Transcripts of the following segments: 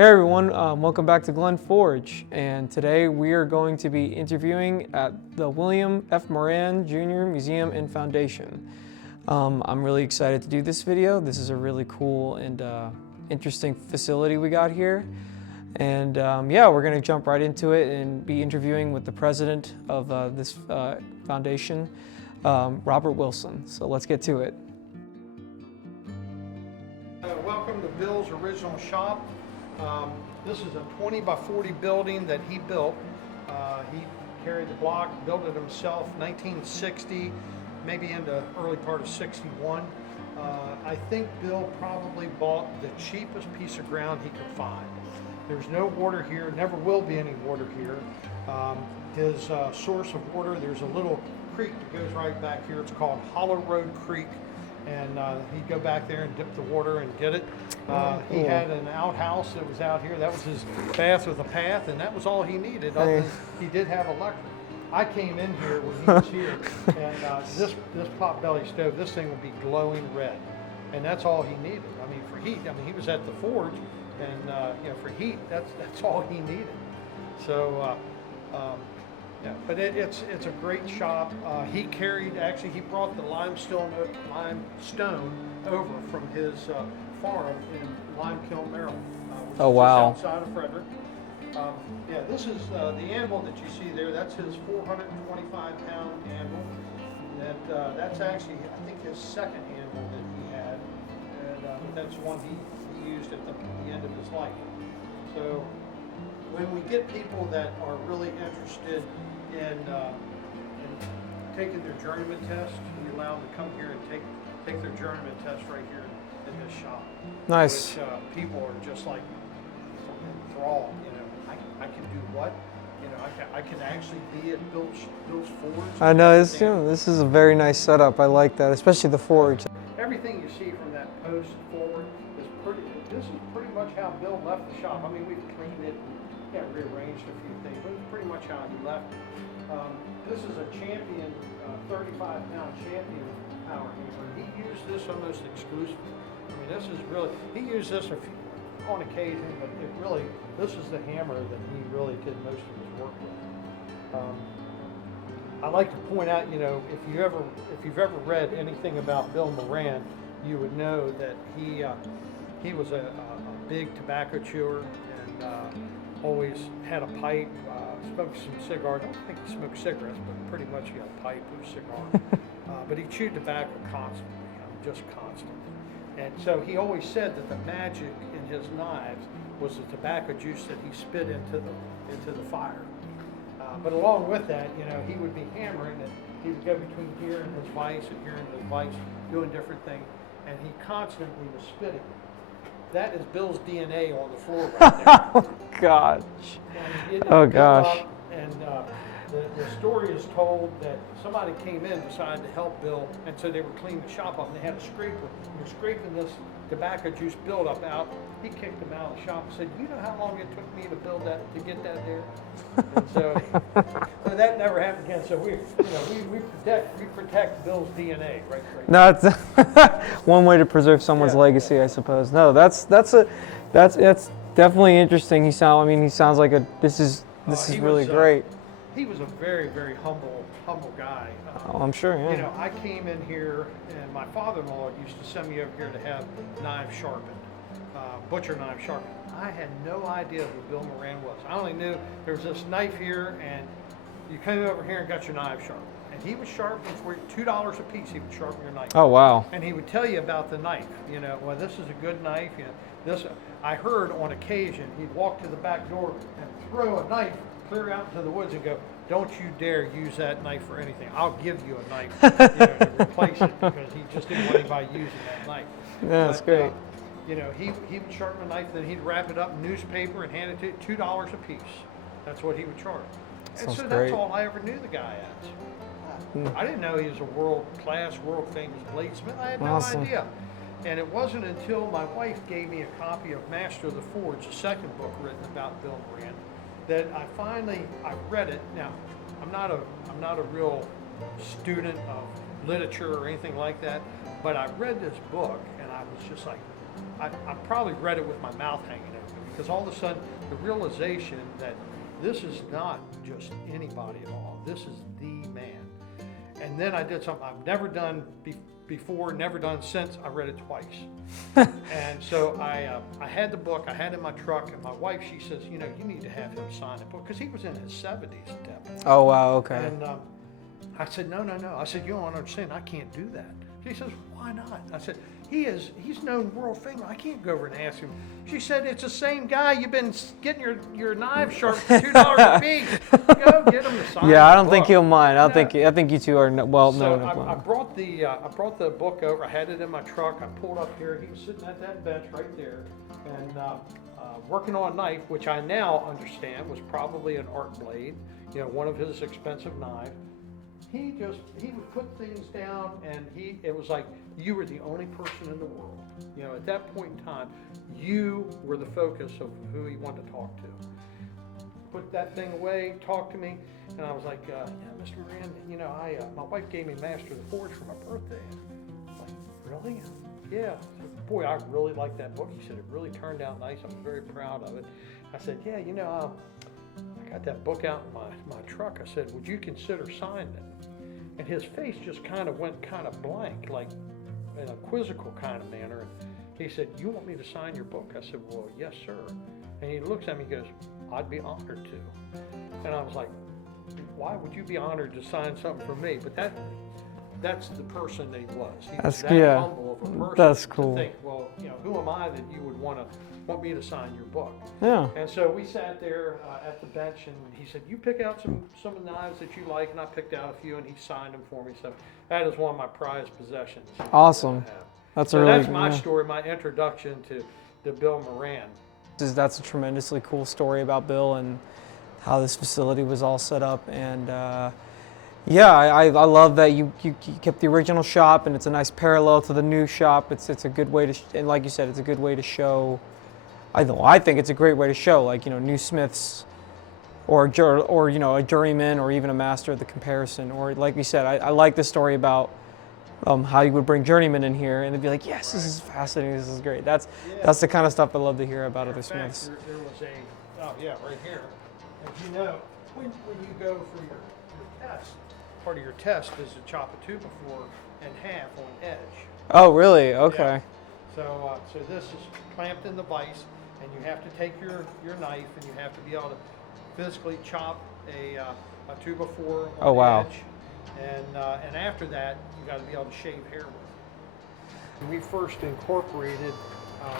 Hey everyone, welcome back to Glen Forge, and today we are going to be interviewing at the William F. Moran Jr. Museum and Foundation. I'm really excited to do this video. This is a really cool and interesting facility we got here. And yeah, we're going to jump right into it and be interviewing with the president of this foundation, Robert Wilson. So let's get to it. Welcome to Bill's original shop. This is a 20 by 40 building that he built. He carried the block, built it himself, 1960, maybe into early part of 61. I think Bill probably bought the cheapest piece of ground he could find. There's no water here, never will be any water here. His source of water, there's a little creek that goes right back here. It's called Hollow Road Creek. And he'd go back there and dip the water and get it. He had an outhouse that was out here. That was his bath with a path, and that was all he needed. He did have electric. I came in here when he was here, and this pot-belly stove, this thing would be glowing red, and that's all he needed. I mean, for heat, he was at the forge, and you know, for heat, that's all he needed. So. Yeah, but it's a great shop. He brought the limestone over from his farm in Limekiln, Maryland. Which Oh, wow. Is outside of Frederick. Yeah, this is the animal that you see there. That's his 425-pound animal. That's actually, I think, his second animal that he had, and that's one he used at the end of his life. So when we get people that are really interested in taking their journeyman test, we allow them to come here and take their journeyman test right here in this shop. Nice. Which people are just like enthralled. You know, I can do what? You know, I can actually be at Bill's forge. I know, this is a very nice setup. I like that, especially the forge. Everything you see from that post forward is this is pretty much how Bill left the shop. I mean, we've cleaned it and rearranged a few things, but it's pretty much how he left. This is a champion, 35-pound champion power hammer. He used this almost exclusively. I mean, this is really, he used this on occasion, but this is the hammer that he really did most of his work with. I like to point out, you know, if you've ever read anything about Bill Moran, you would know that he was a big tobacco chewer and always had a pipe, smoked some cigars. I don't think he smoked cigarettes, but pretty much he had a pipe or a cigar. But he chewed tobacco constantly, just constantly. And so he always said that the magic in his knives was the tobacco juice that he spit into the fire. But along with that, you know, he would be hammering, and he would go between here and his vise and here and his vise, doing different things, and he constantly was spitting. That is Bill's DNA on the floor right there. Oh gosh. Oh gosh. And the story is told that somebody came in, decided to help Bill, and so they were cleaning the shop up, and they had a scraper. They were scraping this tobacco juice buildup out. He kicked them out of the shop and said, "You know how long it took me to build that, to get that there?" And so that never happened again. So we protect Bill's DNA, right? No, it's one way to preserve someone's legacy, I suppose. No, that's definitely interesting. He sounds like this is really great. He was a very, very humble guy. Oh, I'm sure. Yeah. You know, I came in here, and my father-in-law used to send me over here to have knives sharpened, butcher knives sharpened. I had no idea who Bill Moran was. I only knew there was this knife here, and you came over here and got your knife sharpened. And he would sharpen for $2 a piece. He would sharpen your knife. Oh wow! And he would tell you about the knife. You know, well, this is a good knife. You know, this. I heard on occasion he'd walk to the back door and throw a knife clear out into the woods and go, "Don't you dare use that knife for anything. I'll give you a knife, to replace it," because he just didn't want anybody using that knife. Yeah, that's great. You know, he would sharpen a knife, then he'd wrap it up in newspaper and hand it to you, $2 a piece. That's what he would charge. And so that's all I ever knew the guy as. I didn't know he was a world-class, world-famous bladesmith. I had no idea. And it wasn't until my wife gave me a copy of Master of the Forge, the second book written about Bill Moran, that I read it. Now, I'm not a real student of literature or anything like that, but I read this book and I was just like, I probably read it with my mouth hanging open, because all of a sudden the realization that this is not just anybody at all. This is the man. And then I did something I've never done before, never done since. I read it twice. And so I had the book, I had it in my truck, and my wife, she says, you need to have him sign the book, because he was in his 70s at that point. Oh, wow, okay. And I said, no. I said, you don't understand, I can't do that. She says, why not? I said, he's known world famous. I can't go over and ask him. She said, it's the same guy. You've been getting your knives sharp for $2 a piece. Go get him to sign. Yeah, I don't the think book. he'll mind. I think you two are well So known. I brought the book over. I had it in my truck. I pulled up here. He was sitting at that bench right there, and working on a knife, which I now understand was probably an art blade. One of his expensive knives. He would put things down, and it was like you were the only person in the world. At that point in time, you were the focus of who he wanted to talk to. Put that thing away, talk to me, and I was like, yeah, Mr. Moran, my wife gave me Master of the Forge for my birthday. I was like, really? Yeah. I said, boy, I really like that book. He said it really turned out nice. I'm very proud of it. I said, yeah, I got that book out in my truck. I said, would you consider signing it? And his face just kind of went kind of blank, like in a quizzical kind of manner. And he said, you want me to sign your book? I said, well, yes, sir. And he looks at me and goes, I'd be honored to. And I was like, why would you be honored to sign something for me? But that's the person that he was. He was that humble of a person. That's cool. To think, well, who am I that you would want me to sign your book? Yeah. And so we sat there at the bench, and he said, you pick out some of the knives that you like, and I picked out a few, and he signed them for me. So that is one of my prized possessions. Awesome. That's that's my story, my introduction to Bill Moran. That's a tremendously cool story about Bill and how this facility was all set up. And yeah, I love that you kept the original shop, and it's a nice parallel to the new shop. It's a good way to, and like you said, it's a good way to show. I think it's a great way to show, like, new smiths, or a journeyman, or even a master of the comparison. Or like we said, I like the story about how you would bring journeymen in here, and they'd be like, yes, this is fascinating, this is great. That's the kind of stuff I love to hear about other smiths. There was right here. As when you go for your test, part of your test is to chop a 2x4 in half on edge. Oh, really? Okay. Yeah. So this is clamped in the vise, and you have to take your knife, and you have to be able to physically chop a 2x4 on edge. And after that, you got to be able to shave hair with. When we first incorporated,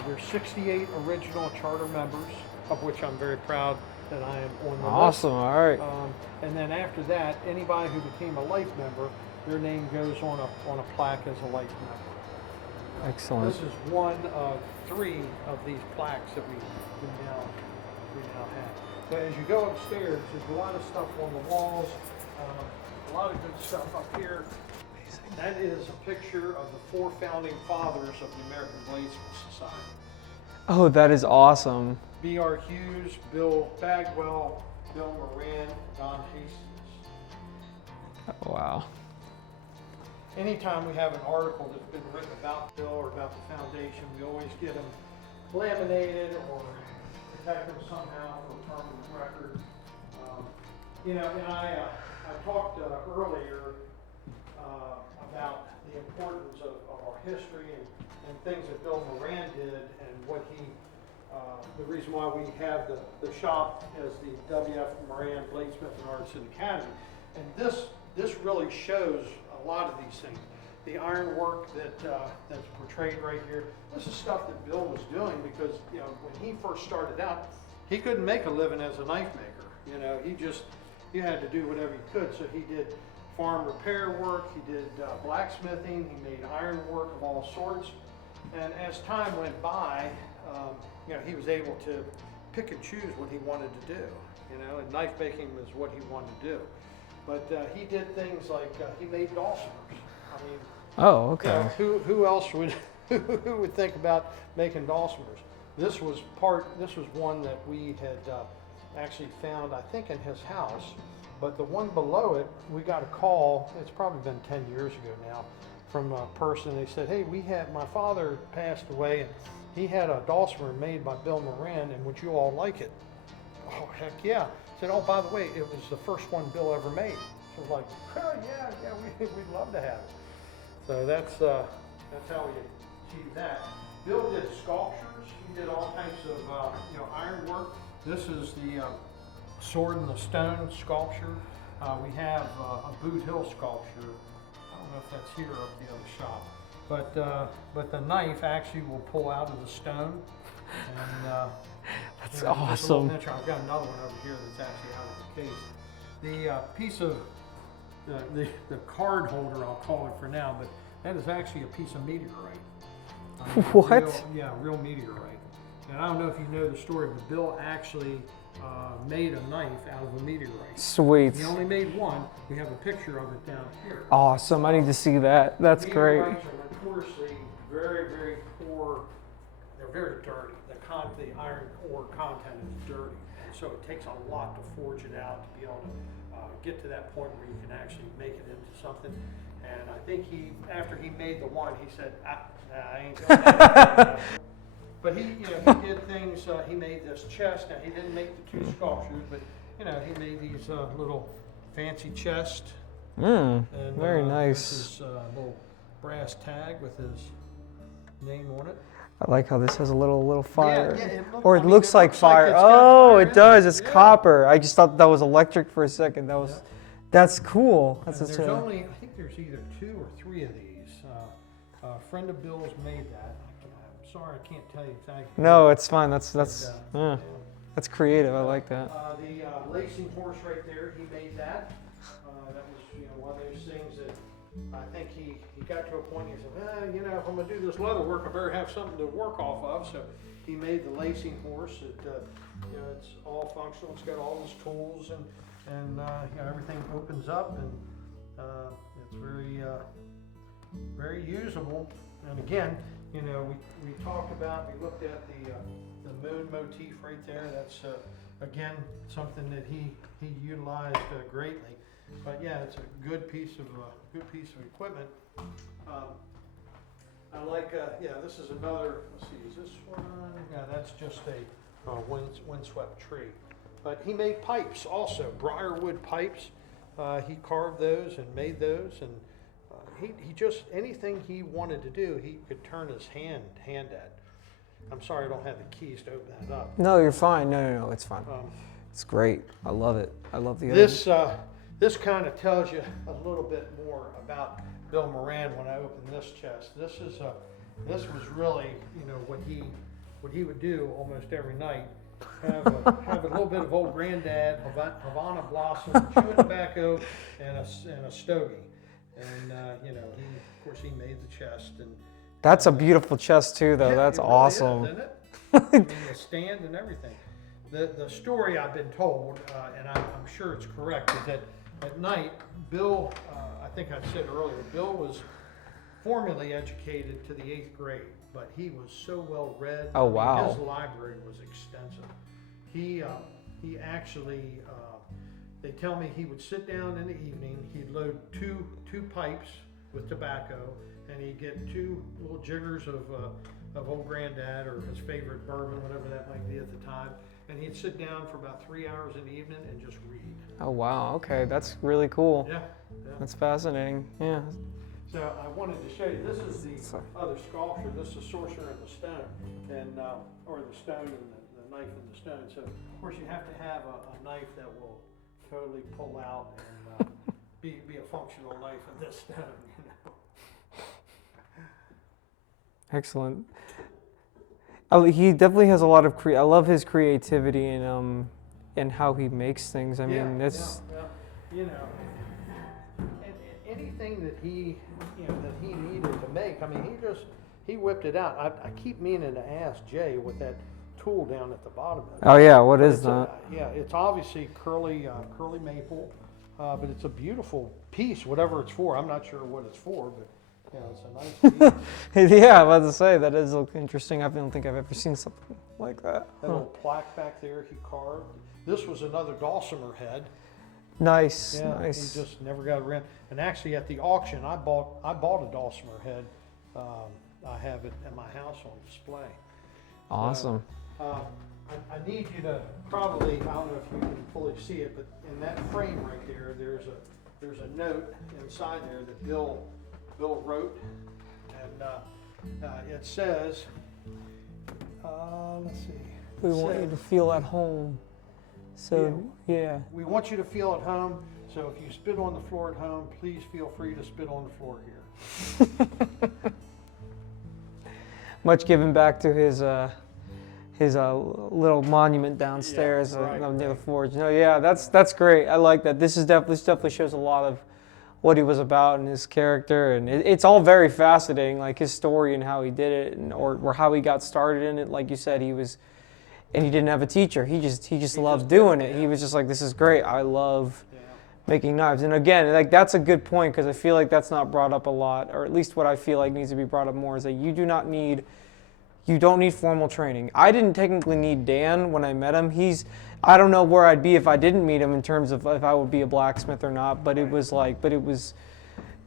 there's 68 original charter members, of which I'm very proud that I am on the list. Awesome, all right. And then after that, anybody who became a life member, their name goes on a plaque as a life member. Excellent. This is one of 3 of these plaques that we now have. So as you go upstairs, there's a lot of stuff on the walls, a lot of good stuff up here. That is a picture of the 4 founding fathers of the American Bladesmith Society. Oh, that is awesome. B.R. Hughes, Bill Bagwell, Bill Moran, Don Hastings. Oh, wow. Anytime we have an article that's been written about Bill or about the foundation, we always get them laminated or protect them somehow for permanent record. And I talked earlier about the importance of our history and things that Bill Moran did, and what he, the reason why we have the shop as the W.F. Moran Bladesmith and Artisan Academy. And this really shows a lot of these things. The ironwork that's portrayed right here. This is stuff that Bill was doing because, when he first started out, he couldn't make a living as a knife maker. You had to do whatever you could. So he did farm repair work, he did blacksmithing, he made ironwork of all sorts. And as time went by, he was able to pick and choose what he wanted to do. And knife making was what he wanted to do. But he did things like he made dulcimers. I mean, oh, okay. Who else would who would think about making dulcimers? This was one that we had actually found, I think, in his house. But the one below it, we got a call. It's probably been 10 years ago now, from a person. They said, hey, my father passed away and he had a dulcimer made by Bill Moran, and would you all like it? Oh, heck yeah. I said, oh, by the way, it was the first one Bill ever made. So I was like, oh, yeah, we'd love to have it. So that's how we achieved that. Bill did sculptures. He did all types of ironwork. This is the sword and the stone sculpture. We have a boot hill sculpture. I don't know if that's here or up the other shop. But the knife actually will pull out of the stone. And that's awesome. I've got another one over here that's actually out of the case. The piece of the card holder, I'll call it for now, but that is actually a piece of meteorite. What? Real meteorite. And I don't know if you know the story, but Bill actually made a knife out of a meteorite. Sweet. He only made one. We have a picture of it down here. Awesome. I need to see that. That's great. Meteorites are notoriously very, very poor. They're very dirty. The iron ore content is dirty. And so it takes a lot to forge it out to be able to get to that point where you can actually make it into something. And I think after he made the one, he said, I ain't doing that. But he did things. He made this chest. Now he didn't make the two sculptures, but he made these little fancy chests. Very nice. This is a little brass tag with his name on it. I like how this has a little fire. It looks like fire. It's got fire It does. It's copper. I just thought that was electric for a second. That's cool. I think there's either 2 or 3 of these. A friend of Bill's made that. I'm sorry, I can't tell you exactly. No, it's fine. That's creative. I like that. The lacing horse right there, he made that. That was one of those things that I think he got to a point. He said, if I'm gonna do this leather work, I better have something to work off of. So he made the lacing horse. It's all functional. It's got all his tools and everything opens up, and it's very very usable. And again, we looked at the moon motif right there. That's again something that he utilized greatly. But yeah, it's a good piece of equipment. I like this is another. Let's see, is this one? Yeah, that's just a windswept tree. But he made pipes also, briarwood pipes. He carved those and made those, and he just anything he wanted to do, he could turn his hand at. I'm sorry, I don't have the keys to open that up. No, you're fine. No, it's fine. It's great. I love it. I love the This kind of tells you a little bit more about Bill Moran when I opened this chest. This was really what he would do almost every night. Have a little bit of old granddad, Havana Blossom, chewing tobacco, and a stogie. And of course he made the chest. And that's a beautiful chest too, though. That's it really awesome. is, isn't it? And the stand and everything. The story I've been told, and I'm sure it's correct, is that at night, Bill, I think I said earlier, Bill was formally educated to the 8th grade, but he was so well read. Oh, wow. His library was extensive. He actually, they tell me he would sit down in the evening, he'd load two pipes with tobacco, and he'd get 2 little jiggers of old granddad or his favorite bourbon, whatever that might be at the time. And he'd sit down for about 3 hours in the evening and just read. Oh, wow. Okay, that's really cool. Yeah. That's fascinating. Yeah. So I wanted to show you, this is the other sculpture. This is Sorcerer and the Stone, and or the stone and the knife and the stone. So of course you have to have a knife that will totally pull out and be a functional knife in this stone. Excellent. He definitely has a lot of I love his creativity and how he makes things. I mean, it's anything that he needed to make. I mean, he whipped it out. I keep meaning to ask Jay with that tool down at the bottom of it. Oh yeah, what is that? It's obviously curly maple, but it's a beautiful piece, whatever it's for. I'm not sure what it's for, but. Yeah, it's a nice piece. Yeah, I'm about to say, that is interesting. I don't think I've ever seen something like that. That little plaque back there he carved. This was another dulcimer head. Nice, Yeah, nice. he just never got around. And actually, at the auction, I bought a dulcimer head. I have it at my house on display. Awesome. I need you to probably, I don't know if you can fully see it, but in that frame right there, there's a note inside there that Bill wrote, and it says, let's see. We want you to feel at home. So, yeah. We want you to feel at home. So if you spit on the floor at home, please feel free to spit on the floor here. Much given back to his little monument downstairs near the forge. No, yeah, that's great. I like that. This definitely shows a lot of what he was about and his character, and it's all very fascinating, like his story and how he did it, and or how he got started in it. Like you said, he didn't have a teacher. He just loved doing it. He was just like, this is great. I love making knives. And again, like that's a good point, because I feel like that's not brought up a lot, or at least what I feel like needs to be brought up more is that you don't need formal training. I didn't technically need Dan when I met him. I don't know where I'd be if I didn't meet him in terms of if I would be a blacksmith or not, but it was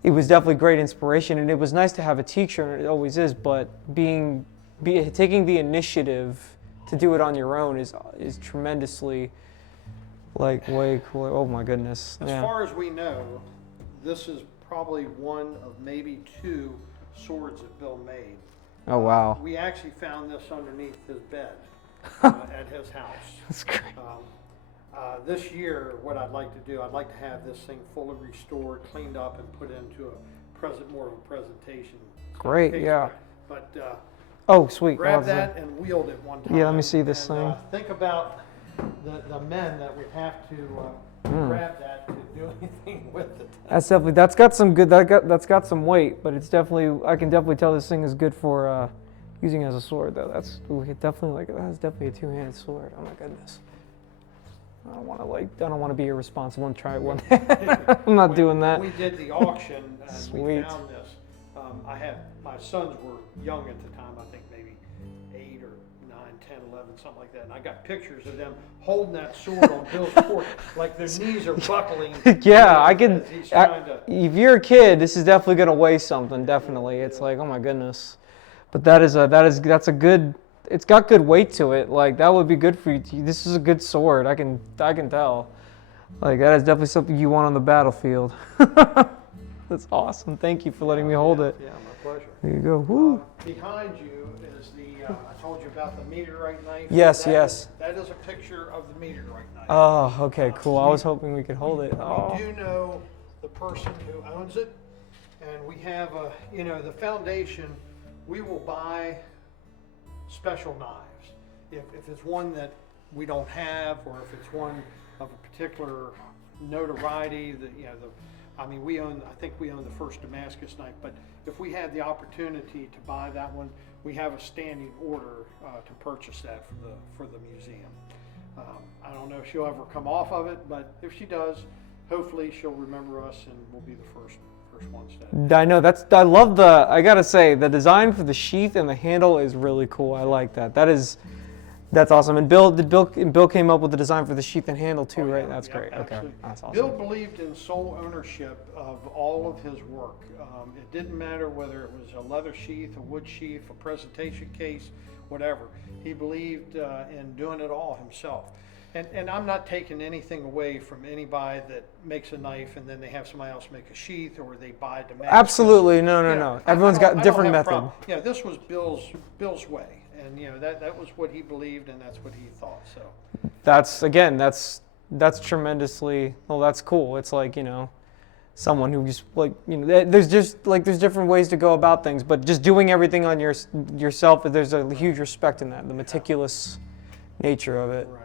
definitely great inspiration, and it was nice to have a teacher, and it always is, but taking the initiative to do it on your own is tremendously, like, way cooler. Oh my goodness. As far as we know, this is probably one of maybe 2 swords that Bill made. Oh wow. We actually found this underneath his bed at his house. That's great. This year, what I'd like to do, I'd like to have this thing fully restored, cleaned up, and put into more of a presentation. Great, yeah. But oh, sweet. grab that and wield it one time. Yeah, let me see this thing. Think about the men that would have to grab that to do anything with it. That's got some weight, but I can definitely tell this thing is good for using as a sword, though. That's definitely a two-handed sword. Oh my goodness. I don't want to be irresponsible and try it one day. I'm not doing that. When we did the auction and Sweet. we found this, my sons were young at the time, I think maybe 8 or 9, 10, 11, something like that. And I got pictures of them holding that sword on Bill's porch, like their knees are buckling. Yeah, I can. If you're a kid, this is definitely going to weigh something. Definitely, it's like, oh my goodness. But that's a good. It's got good weight to it. Like that would be good for you. This is a good sword. I can tell. Like that is definitely something you want on the battlefield. That's awesome. Thank you for letting me hold it. Yeah, my pleasure. There you go. Woo. Behind you is I told you about the meteorite knife. Yes, That yes. is a picture of the meteorite knife. Oh, okay, cool. I was hoping we could hold it. Oh. We do know the person who owns it, and we have the foundation. We will buy special knives if it's one that we don't have, or if it's one of a particular notoriety that I think we own the first Damascus knife, but if we had the opportunity to buy that one, we have a standing order to purchase that for the museum. I don't know if she'll ever come off of it, but if she does, hopefully she'll remember us and we'll be the first ones to. I know I gotta say, the design for the sheath and the handle is really cool. I like that. That's awesome. And Bill came up with the design for the sheath and handle too, right? That's great. Absolutely. Okay, that's awesome. Bill believed in sole ownership of all of his work. It didn't matter whether it was a leather sheath, a wood sheath, a presentation case, whatever. He believed in doing it all himself. And I'm not taking anything away from anybody that makes a knife and then they have somebody else make a sheath, or they buy Damascus. Absolutely, no. Everyone's got a different method. Yeah, this was Bill's way, and that was what he believed, and that's what he thought. So that's tremendously well. That's cool. It's like someone who just there's different ways to go about things, but just doing everything on yourself. There's a huge respect in that, the meticulous nature of it. Right.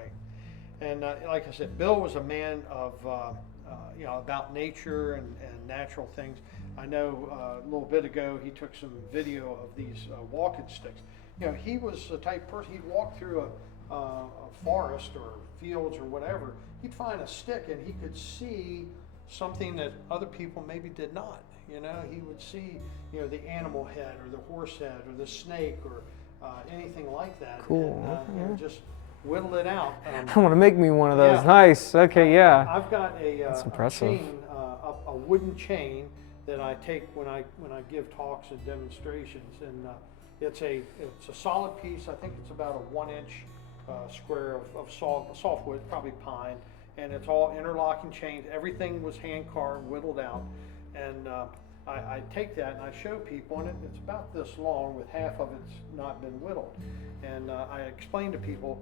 And like I said, Bill was a man of, about nature and natural things. I know a little bit ago he took some video of these walking sticks. He was the type person, he'd walk through a forest or fields or whatever, he'd find a stick and he could see something that other people maybe did not. He would see, the animal head or the horse head or the snake or anything like that. Cool. And, just whittle it out. I want to make me one of those. Yeah. Nice. Okay, yeah. I've got a impressive. chain, a wooden chain that I take when I give talks and demonstrations, and it's a solid piece. I think it's about a 1-inch square of softwood, probably pine, and it's all interlocking chains. Everything was hand carved, whittled out, and I take that and I show people, and it's about this long with half of it's not been whittled, and I explain to people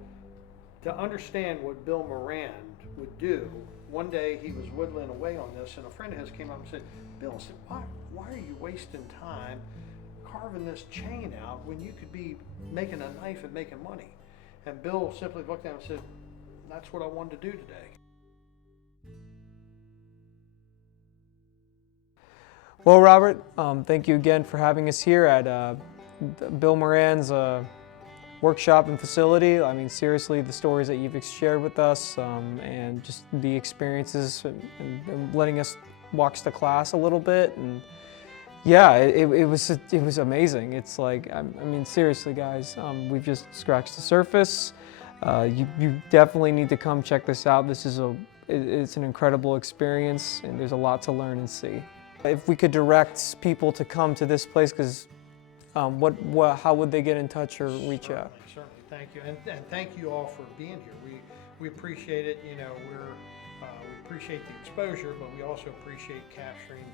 to understand what Bill Moran would do. One day he was whittling away on this, and a friend of his came up and said, Bill, I said, why are you wasting time carving this chain out when you could be making a knife and making money? And Bill simply looked at him and said, that's what I wanted to do today. Well, Robert, thank you again for having us here at Bill Moran's workshop and facility. I mean, seriously, the stories that you've shared with us and just the experiences and letting us watch the class a little bit, and yeah, it was amazing. It's like, I mean, seriously, guys, we've just scratched the surface. You definitely need to come check this out. It's an incredible experience, and there's a lot to learn and see. If we could direct people to come to this place, because how would they get in touch or reach out? Certainly, thank you, and thank you all for being here. We appreciate it. You know, we appreciate the exposure, but we also appreciate capturing,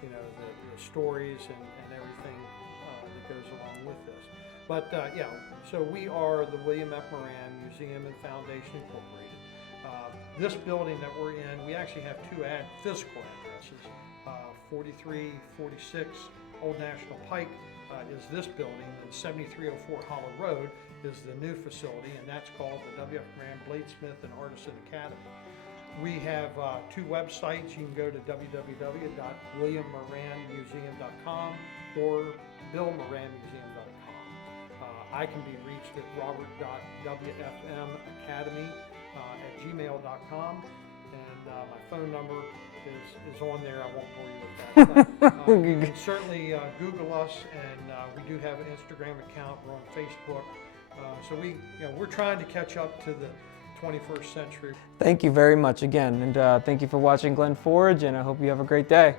you know, the stories and everything that goes along with this. But yeah, so we are the William F. Moran Museum and Foundation Incorporated. This building that we're in, we actually have two physical addresses. 4346 Old National Pike is this building, and 7304 Hollow Road is the new facility, and that's called the W.F. Moran Bladesmith and Artisan Academy. We have two websites. You can go to www.williammoranmuseum.com or billmoranmuseum.com. I can be reached at robert.wfmacademy@gmail.com, and my phone number is on there. I won't bore you with that. But, you can certainly Google us, and we do have an Instagram account. We're on Facebook. So we're trying to catch up to the 21st century. Thank you very much again, and thank you for watching Glen Forge, and I hope you have a great day.